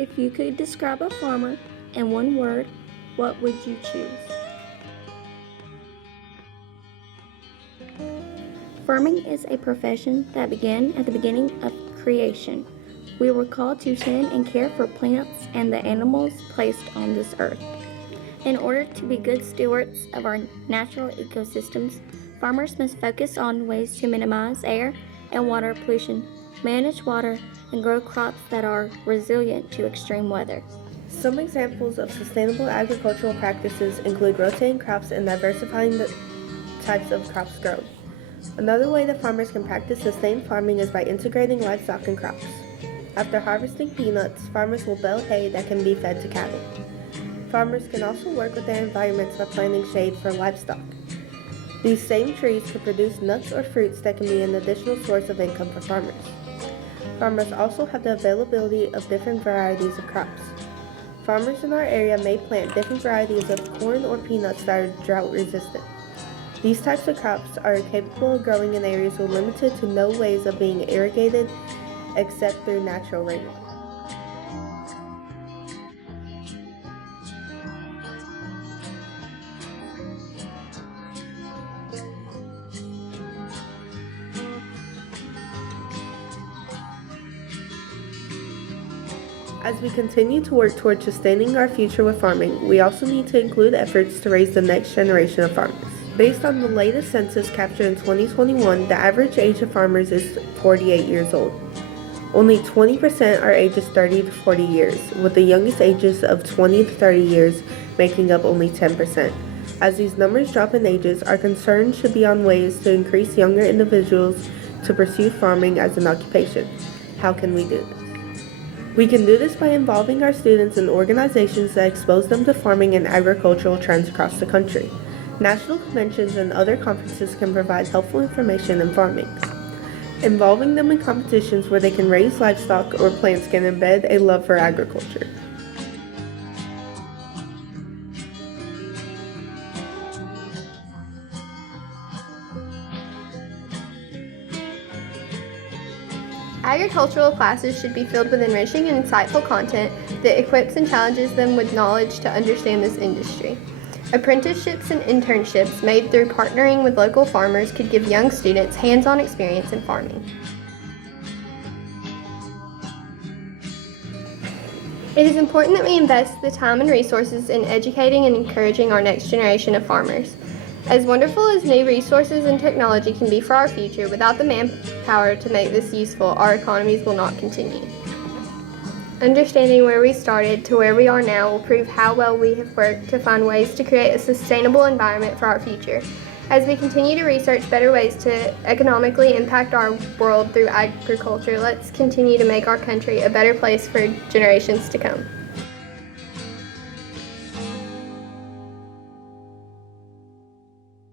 If you could describe a farmer in one word, what would you choose? Farming is a profession that began at the beginning of creation. We were called to tend and care for plants and the animals placed on this earth. In order to be good stewards of our natural ecosystems, farmers must focus on ways to minimize air and water pollution, manage water, and grow crops that are resilient to extreme weather. Some examples of sustainable agricultural practices include rotating crops and diversifying the types of crops grown. Another way that farmers can practice sustained farming is by integrating livestock and crops. After harvesting peanuts, farmers will bale hay that can be fed to cattle. Farmers can also work with their environments by planting shade for livestock. These same trees could produce nuts or fruits that can be an additional source of income for farmers. Farmers also have the availability of different varieties of crops. Farmers in our area may plant different varieties of corn or peanuts that are drought resistant. These types of crops are capable of growing in areas with limited to no ways of being irrigated except through natural rainwater. As we continue to work toward sustaining our future with farming, we also need to include efforts to raise the next generation of farmers. Based on the latest census captured in 2021, the average age of farmers is 48 years old. Only 20% are ages 30 to 40 years, with the youngest ages of 20 to 30 years making up only 10%. As these numbers drop in ages, our concern should be on ways to increase younger individuals to pursue farming as an occupation. How can we do this? We can do this by involving our students in organizations that expose them to farming and agricultural trends across the country. National conventions and other conferences can provide helpful information in farming. Involving them in competitions where they can raise livestock or plants can embed a love for agriculture. Agricultural classes should be filled with enriching and insightful content that equips and challenges them with knowledge to understand this industry. Apprenticeships and internships made through partnering with local farmers could give young students hands-on experience in farming. It is important that we invest the time and resources in educating and encouraging our next generation of farmers. As wonderful as new resources and technology can be for our future, without the manpower to make this useful, our economies will not continue. Understanding where we started to where we are now will prove how well we have worked to find ways to create a sustainable environment for our future. As we continue to research better ways to economically impact our world through agriculture, let's continue to make our country a better place for generations to come.